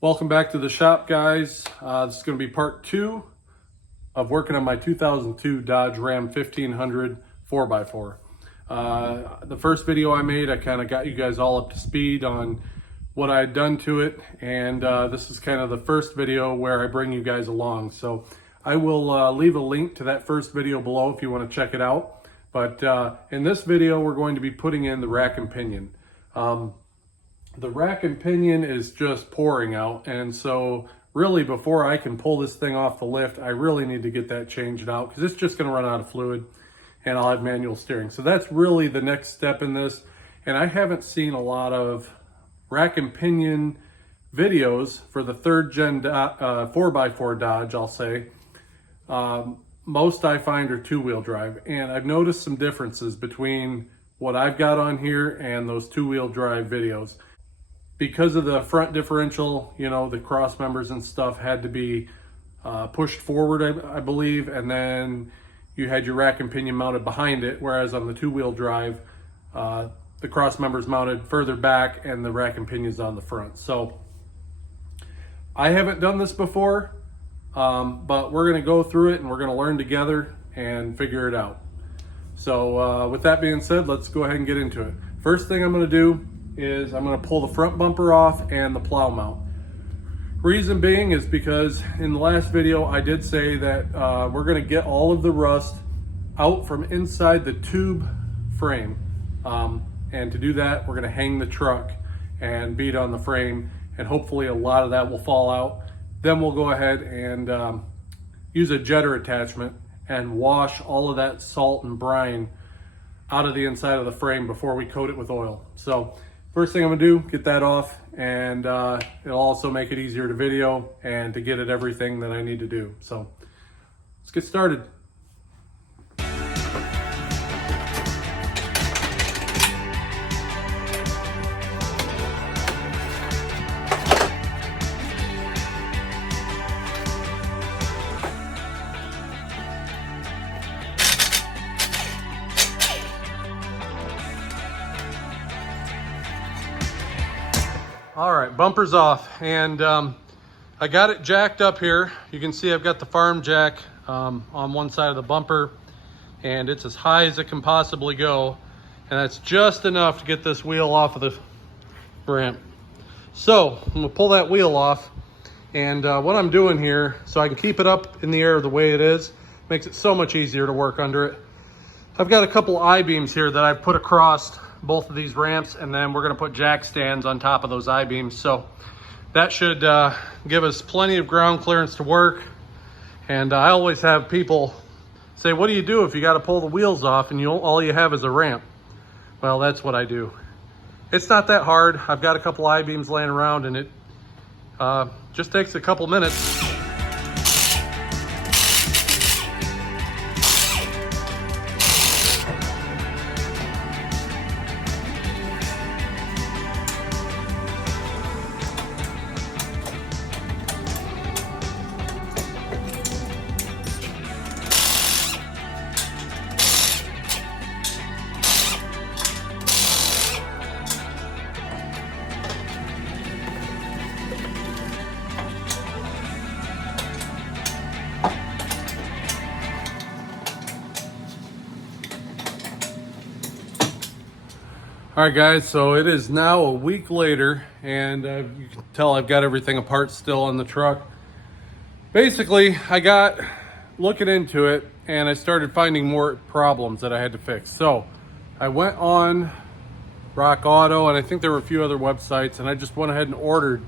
Welcome back to the shop, guys. This is going to be part 2 of working on my 2002 Dodge Ram 1500 4x4. The first video I made, I kind of got you guys all up to speed on what I had done to it, and this is kind of the first video where I bring you guys along. So I will leave a link to that first video below if you want to check it out. But in this video, we're going to be putting in the rack and pinion. The rack and pinion is just pouring out, and so really before I can pull this thing off the lift, I really need to get that changed out because it's just going to run out of fluid and I'll have manual steering. So that's really the next step in this, and I haven't seen a lot of rack and pinion videos for the third gen 4x4 Dodge, I'll say. Most I find are two-wheel drive, and I've noticed some differences between what I've got on here and those two-wheel drive videos. Because of the front differential, you know, the cross members and stuff had to be pushed forward, I believe, and then you had your rack and pinion mounted behind it, whereas on the two-wheel drive, the cross members mounted further back and the rack and pinion's on the front. So I haven't done this before, but we're going to go through it and we're going to learn together and figure it out. So with that being said, let's go ahead and get into it. First thing I'm going to do is I'm going to pull the front bumper off and the plow mount. Reason being is because in the last video I did say that we're going to get all of the rust out from inside the tube frame, and to do that we're going to hang the truck and beat on the frame, and hopefully a lot of that will fall out. Then we'll go ahead and use a jetter attachment and wash all of that salt and brine out of the inside of the frame before we coat it with oil. So first thing I'm gonna do, get that off, and it'll also make it easier to video and to get at everything that I need to do. So let's get started. All right, bumper's off, and I got it jacked up here. You can see I've got the farm jack on one side of the bumper, and it's as high as it can possibly go, and that's just enough to get this wheel off of the ramp. So I'm gonna pull that wheel off, and what I'm doing here, so I can keep it up in the air the way it is, makes it so much easier to work under it. I've got a couple I-beams here that I've put across both of these ramps, and then we're going to put jack stands on top of those I-beams. So that should give us plenty of ground clearance to work. And I always have people say, what do you do if you got to pull the wheels off and all you have is a ramp? Well, that's what I do. It's not that hard. I've got a couple I-beams laying around, and it just takes a couple minutes. All right, guys, so it is now a week later, and you can tell I've got everything apart still on the truck. Basically, I got looking into it, and I started finding more problems that I had to fix. So I went on Rock Auto, and I think there were a few other websites, and I just went ahead and ordered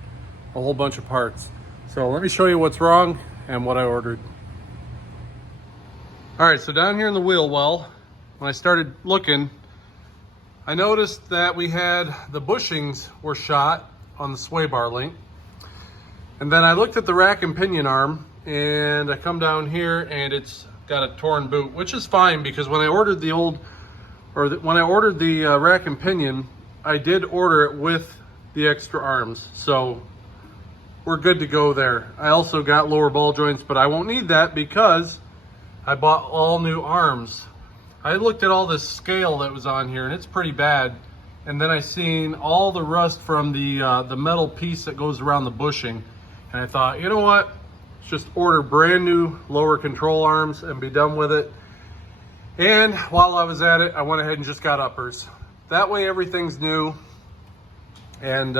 a whole bunch of parts. So let me show you what's wrong and what I ordered. All right, so down here in the wheel well, when I started looking, I noticed that we had the bushings were shot on the sway bar link. And then I looked at the rack and pinion arm, and I come down here and it's got a torn boot, which is fine because when I ordered the rack and pinion, I did order it with the extra arms. So we're good to go there. I also got lower ball joints, but I won't need that because I bought all new arms. I looked at all this scale that was on here, and it's pretty bad. and then I seen all the rust from the metal piece that goes around the bushing, and I thought, you know what, let's just order brand new lower control arms and be done with it. And while I was at it, I went ahead and just got uppers. That way everything's new, and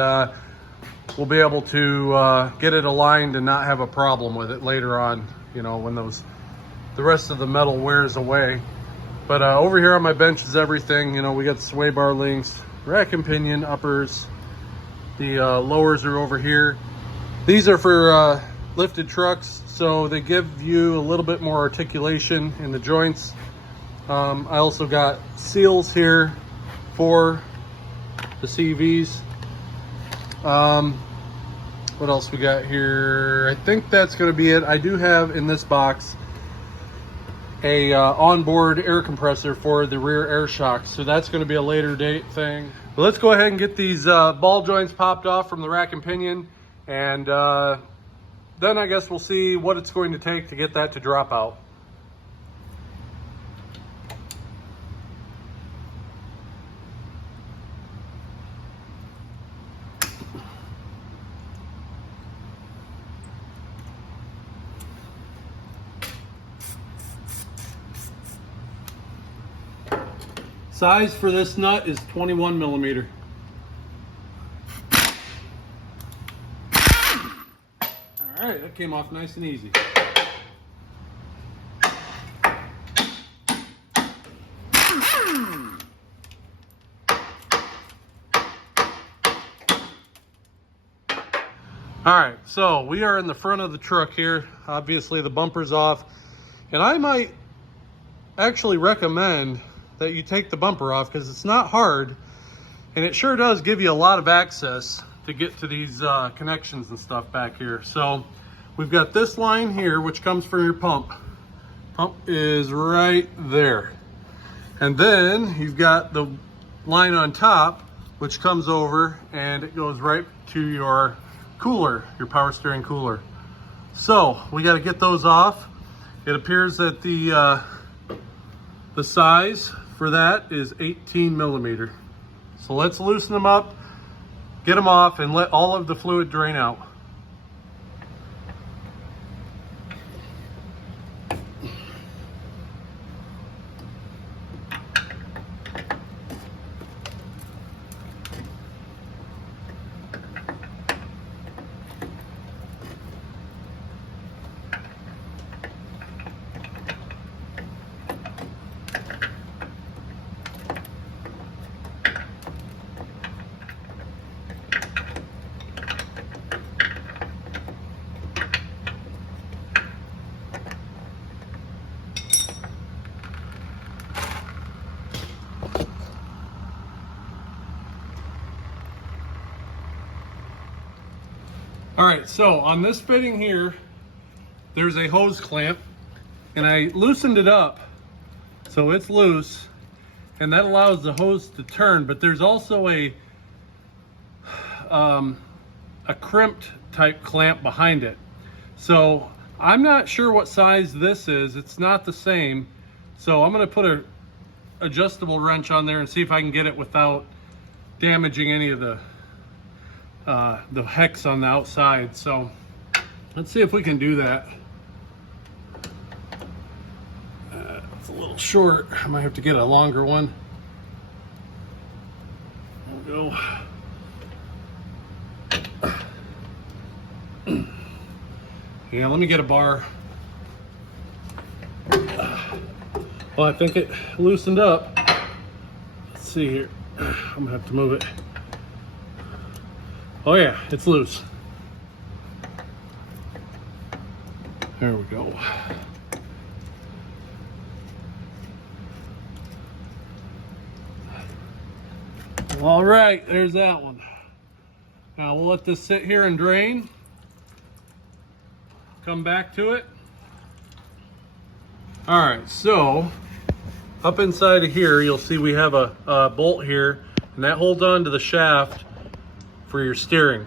we'll be able to get it aligned and not have a problem with it later on, you know, when the rest of the metal wears away. But over here on my bench is everything. You know, we got the sway bar links, rack and pinion, uppers. The lowers are over here. These are for lifted trucks, so they give you a little bit more articulation in the joints. I also got seals here for the CVs. What else we got here? I think that's going to be it. I do have in this box a onboard air compressor for the rear air shocks, so that's going to be a later date thing. But let's go ahead and get these ball joints popped off from the rack and pinion, and then I guess we'll see what it's going to take to get that to drop out. Size for this nut is 21 millimeter. All right, that came off nice and easy. All right, so we are in the front of the truck here. Obviously the bumper's off, and I might actually recommend that you take the bumper off because it's not hard, and it sure does give you a lot of access to get to these connections and stuff back here. So we've got this line here, which comes from your pump. Pump is right there. And then you've got the line on top, which comes over and it goes right to your cooler, your power steering cooler. So we got to get those off. It appears that the size for that is 18 millimeter. So let's loosen them up, get them off, and let all of the fluid drain out. All right, so on this fitting here, there's a hose clamp, and I loosened it up so it's loose, and that allows the hose to turn, but there's also a crimped type clamp behind it. So I'm not sure what size this is. It's not the same. So I'm gonna put a adjustable wrench on there and see if I can get it without damaging any of the hex on the outside. So let's see if we can do that. It's a little short. I might have to get a longer one. There we go. Yeah, let me get a bar. Well, I think it loosened up. Let's see here. I'm gonna have to move it. Oh yeah, it's loose. There we go. All right, there's that one. Now we'll let this sit here and drain. Come back to it. All right, so up inside of here, you'll see we have a bolt here, and that holds on to the shaft for your steering.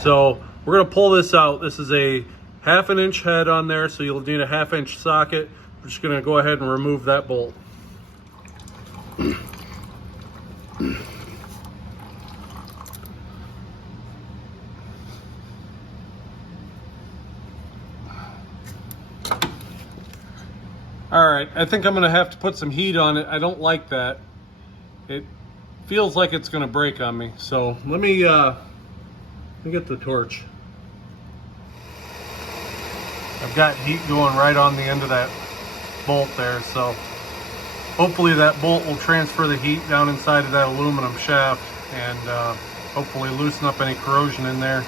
So we're gonna pull this out. This is a 1/2 inch head on there, so you'll need a 1/2 inch socket. We're just gonna go ahead and remove that bolt. All right, I think I'm gonna have to put some heat on it. I don't like that. It feels like it's gonna break on me. So let me get the torch. I've got heat going right on the end of that bolt there, so hopefully that bolt will transfer the heat down inside of that aluminum shaft and hopefully loosen up any corrosion in there.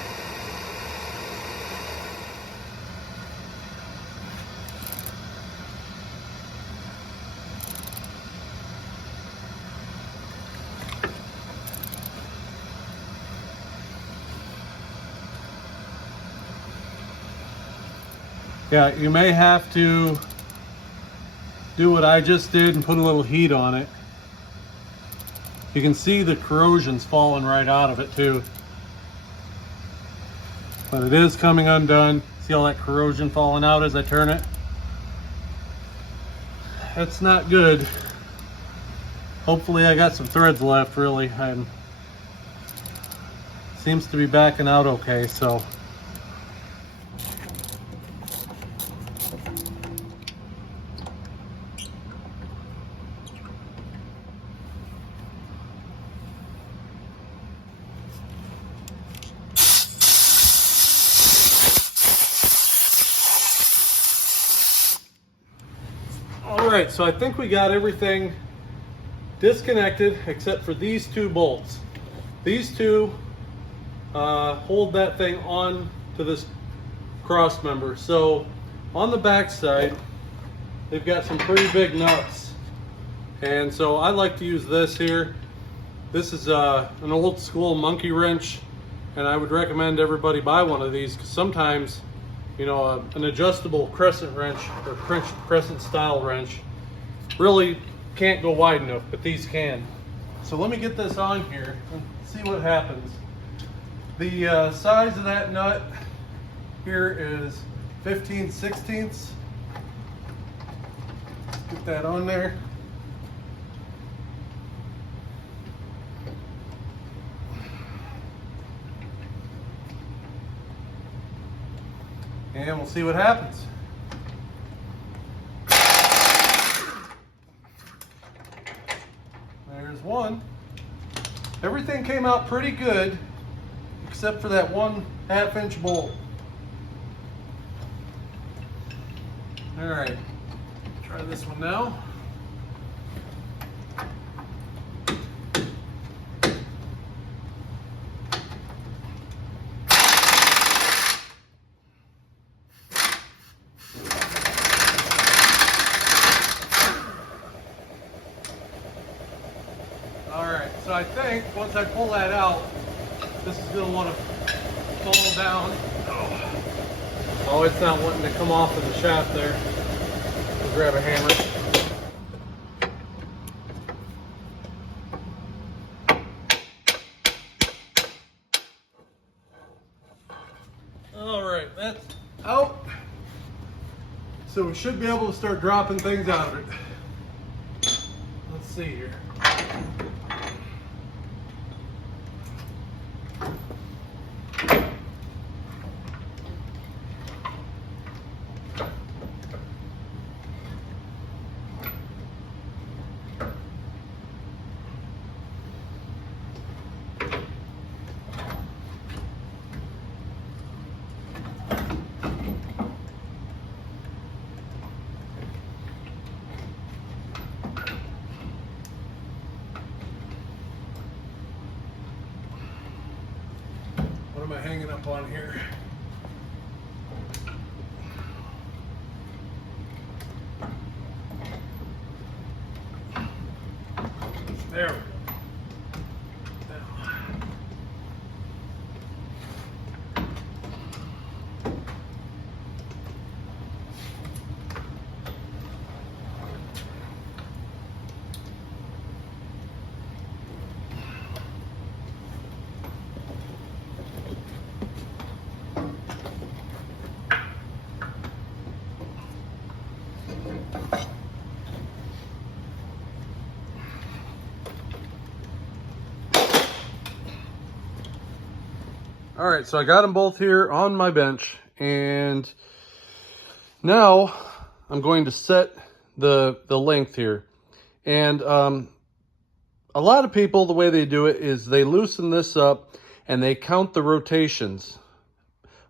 Yeah, you may have to do what I just did and put a little heat on it. You can see the corrosion's falling right out of it too. But it is coming undone. See all that corrosion falling out as I turn it? That's not good. Hopefully I got some threads left, really. Seems to be backing out okay, so. All right, so I think we got everything disconnected except for these two bolts. These two hold that thing on to this cross member. So on the back side, they've got some pretty big nuts. And so I like to use this here. This is an old school monkey wrench, and I would recommend everybody buy one of these because sometimes, you know, an adjustable crescent wrench or crescent style wrench really can't go wide enough, but these can. So let me get this on here and see what happens. The size of that nut here is 15/16. Get that on there. And we'll see what happens. There's one. Everything came out pretty good, except for that 1/2 inch bolt. All right, try this one now. So I think once I pull that out, this is going to want to fall down. Oh, it's not wanting to come off of the shaft there. I'll grab a hammer. All right, that's out. So we should be able to start dropping things out of it. Let's see here. What am I hanging up on here? There we go. All right, so I got them both here on my bench, and now I'm going to set the length here. And a lot of people, the way they do it is they loosen this up and they count the rotations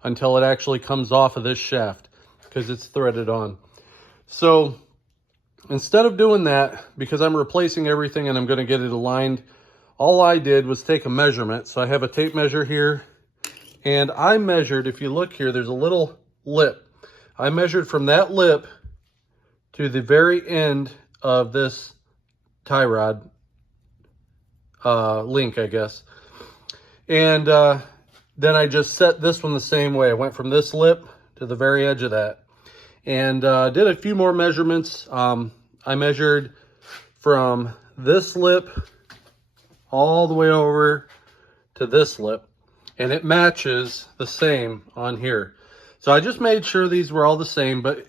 until it actually comes off of this shaft because it's threaded on. So instead of doing that, because I'm replacing everything and I'm going to get it aligned, all I did was take a measurement. So I have a tape measure here, and I measured, if you look here, there's a little lip. I measured from that lip to the very end of this tie rod link, I guess. And then I just set this one the same way. I went from this lip to the very edge of that. And did a few more measurements. I measured from this lip all the way over to this lip, and it matches the same on here. So I just made sure these were all the same, but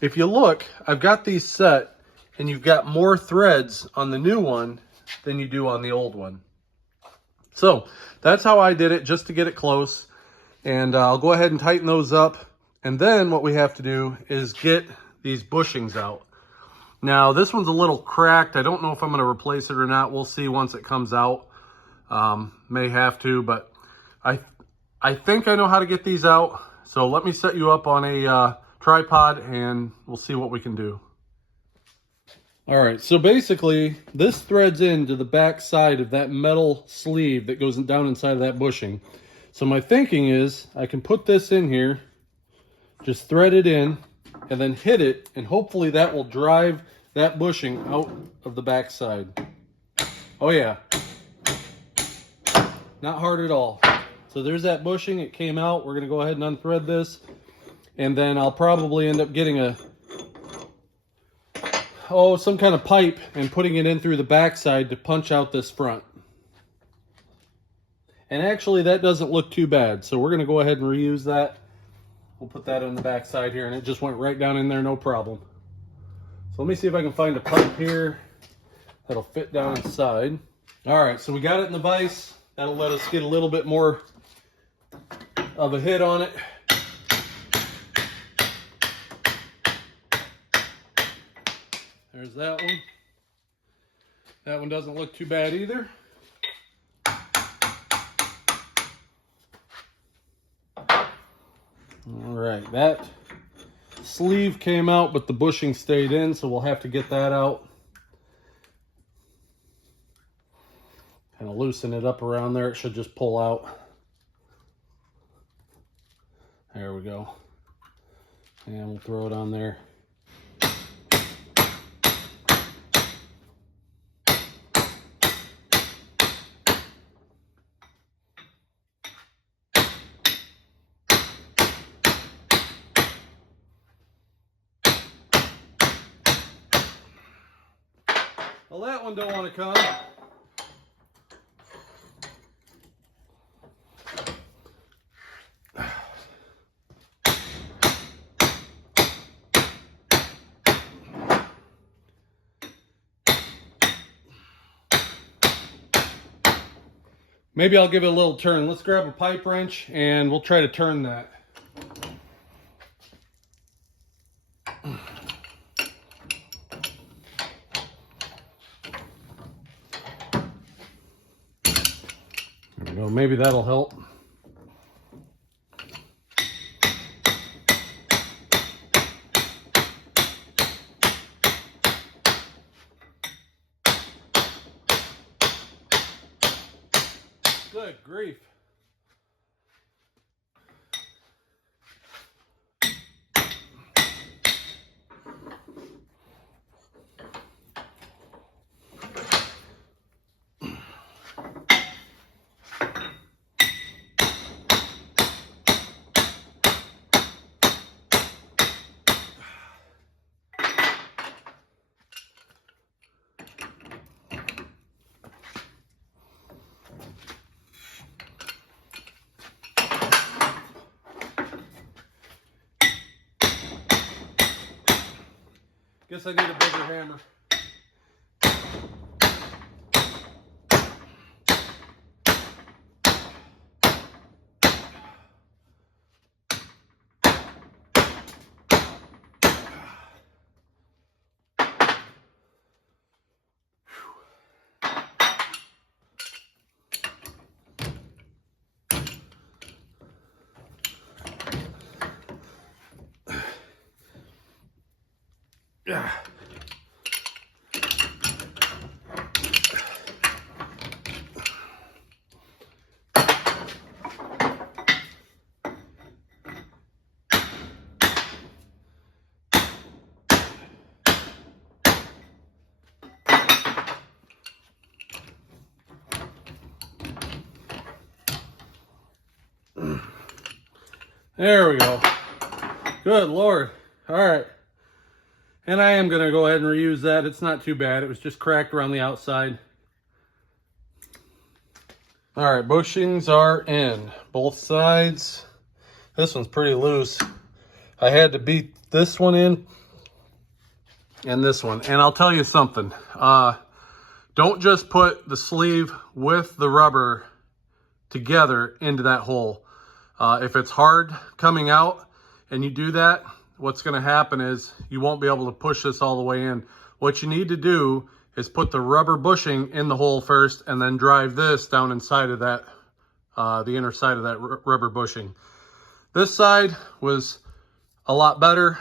if you look, I've got these set, and you've got more threads on the new one than you do on the old one. So that's how I did it, just to get it close. And I'll go ahead and tighten those up. And then what we have to do is get these bushings out. Now this one's a little cracked. I don't know if I'm going to replace it or not. We'll see once it comes out. May have to, but I think I know how to get these out. So let me set you up on a tripod and we'll see what we can do. All right, so basically this threads into the back side of that metal sleeve that goes down inside of that bushing. So my thinking is I can put this in here, just thread it in, and then hit it, and hopefully that will drive that bushing out of the back side. Oh yeah, not hard at all. So there's that bushing, it came out. We're gonna go ahead and unthread this, and then I'll probably end up getting some kind of pipe and putting it in through the back side to punch out this front. And actually that doesn't look too bad, so we're gonna go ahead and reuse that. We'll put that on the back side here, and it just went right down in there, no problem. So let me see if I can find a pipe here that'll fit down inside. All right, so we got it in the vise. That'll let us get a little bit more of a hit on it. There's that one. That one doesn't look too bad either. All right, that sleeve came out, but the bushing stayed in, so we'll have to get that out. Kind of loosen it up around there. It should just pull out. There we go. And we'll throw it on there. Well, that one don't want to come. Maybe I'll give it a little turn. Let's grab a pipe wrench and we'll try to turn that. There we go. Maybe that'll help. Good grief. Guess I need a bigger hammer. There we go. Good Lord. All right. And I am going to go ahead and reuse that. It's not too bad. It was just cracked around the outside. All right, bushings are in both sides. This one's pretty loose. I had to beat this one in and this one. And I'll tell you something. Don't just put the sleeve with the rubber together into that hole. If it's hard coming out and you do that, what's going to happen is you won't be able to push this all the way in. What you need to do is put the rubber bushing in the hole first and then drive this down inside of that, the inner side of that rubber bushing. This side was a lot better.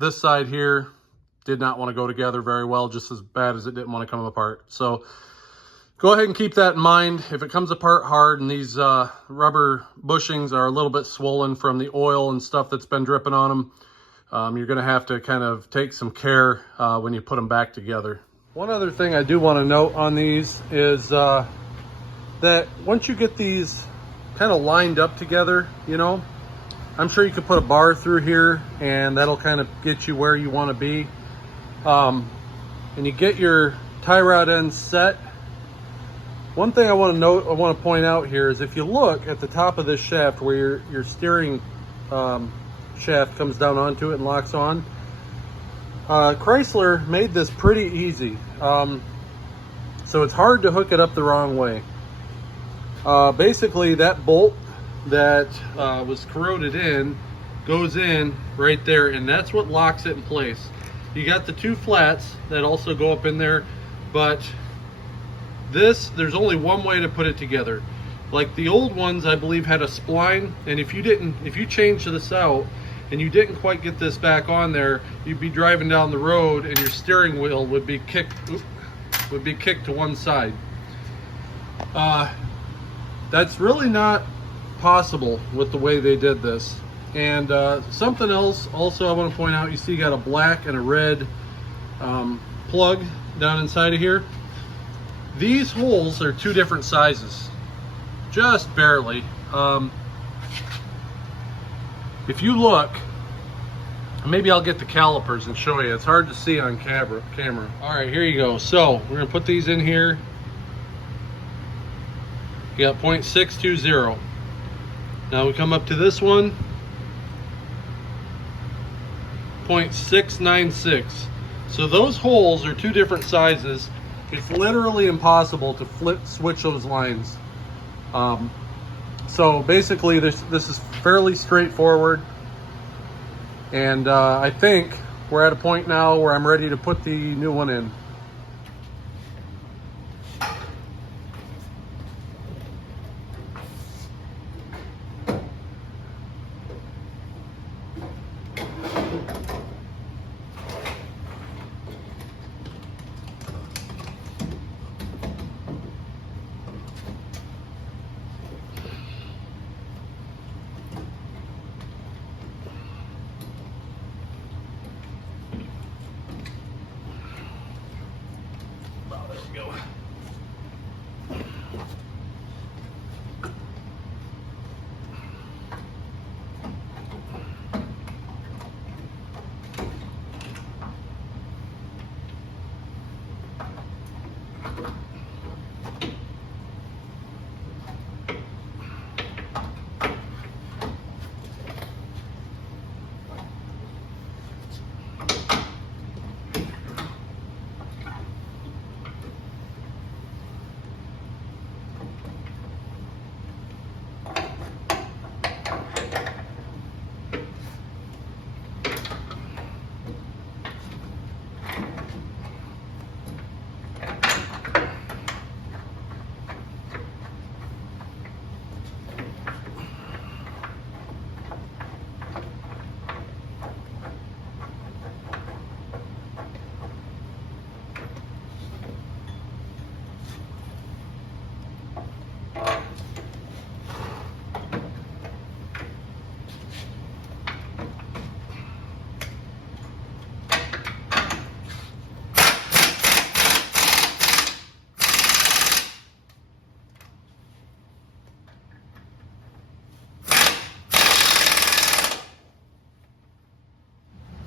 This side here did not want to go together very well, just as bad as it didn't want to come apart. So go ahead and keep that in mind. If it comes apart hard and these rubber bushings are a little bit swollen from the oil and stuff that's been dripping on them, you're going to have to kind of take some care when you put them back together. One other thing I do want to note on these is that once you get these kind of lined up together, you know, I'm sure you could put a bar through here and that'll kind of get you where you want to be. And you get your tie rod ends set. One thing I want to point out here is if you look at the top of this shaft where your steering shaft comes down onto it and locks on, Chrysler made this pretty easy. So it's hard to hook it up the wrong way. Basically that bolt that was corroded in goes in right there, and that's what locks it in place. You got the two flats that also go up in there, but this, there's only one way to put it together. Like the old ones, I believe, had a spline, and if you changed this out and you didn't quite get this back on there, you'd be driving down the road and your steering wheel would be kicked to one side. That's really not possible with the way they did this. And something else also I want to point out, you see you got a black and a red plug down inside of here. These holes are two different sizes, just barely. If you look, maybe I'll get the calipers and show you. It's hard to see on camera. All right, here you go. So we're gonna put these in here. You got 0.620. Now we come up to this one, 0.696. So those holes are two different sizes. It's literally impossible to switch those lines. So basically this is fairly straightforward. And I think we're at a point now where I'm ready to put the new one in.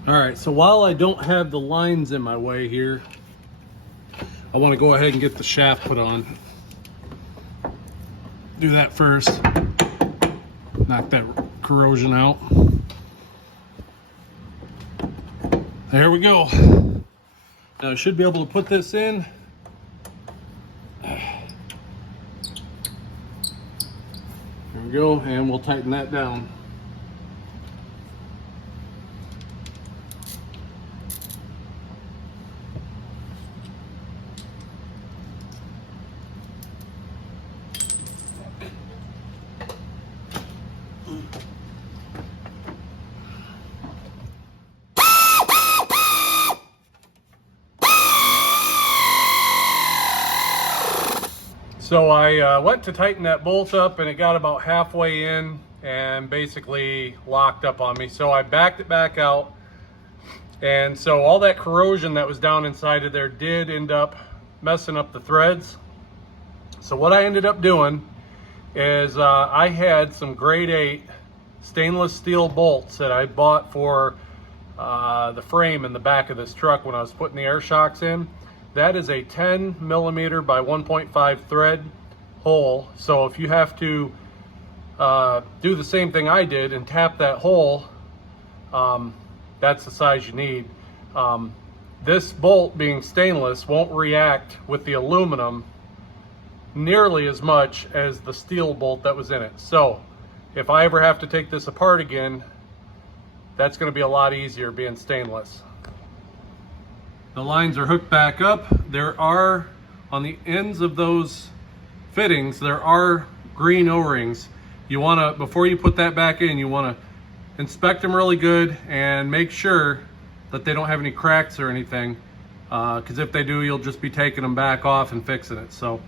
All right, so while I don't have the lines in my way here, I want to go ahead and get the shaft put on. Do that first. Knock that corrosion out. There we go. Now I should be able to put this in. There we go, and we'll tighten that down. So I went to tighten that bolt up and it got about halfway in and basically locked up on me. So I backed it back out. And so all that corrosion that was down inside of there did end up messing up the threads. So what I ended up doing is I had some grade 8 stainless steel bolts that I bought for the frame in the back of this truck when I was putting the air shocks in. That is a 10 millimeter by 1.5 thread hole. So if you have to do the same thing I did and tap that hole, that's the size you need. This bolt, being stainless, won't react with the aluminum nearly as much as the steel bolt that was in it. So if I ever have to take this apart again, that's going to be a lot easier being stainless. The lines are hooked back up. There are, on the ends of those fittings, there are green O-rings. You want to, before you put that back in, you want to inspect them really good and make sure that they don't have any cracks or anything, because if they do, you'll just be taking them back off and fixing it. So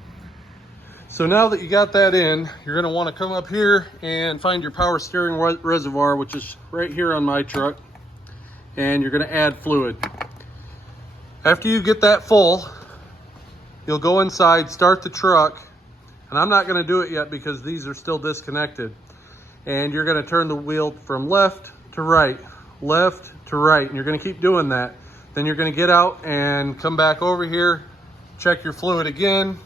now that you got that in, you're going to want to come up here and find your power steering reservoir, which is right here on my truck, and you're going to add fluid. After you get that full, you'll go inside, start the truck, and I'm not going to do it yet because these are still disconnected. And you're going to turn the wheel from left to right, and you're going to keep doing that. Then you're going to get out and come back over here, check your fluid again,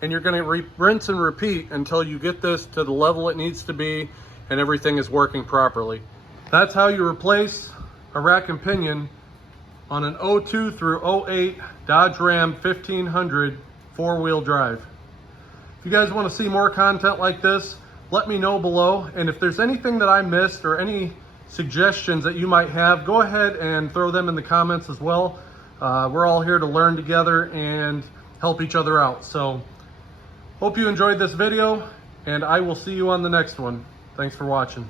and you're going to rinse and repeat until you get this to the level it needs to be and everything is working properly. That's how you replace a rack and pinion on an 02 through 08 Dodge Ram 1500 four-wheel drive. If you guys want to see more content like this, let me know below. And if there's anything that I missed or any suggestions that you might have, go ahead and throw them in the comments as well. We're all here to learn together and help each other out. So hope you enjoyed this video, and I will see you on the next one. Thanks for watching.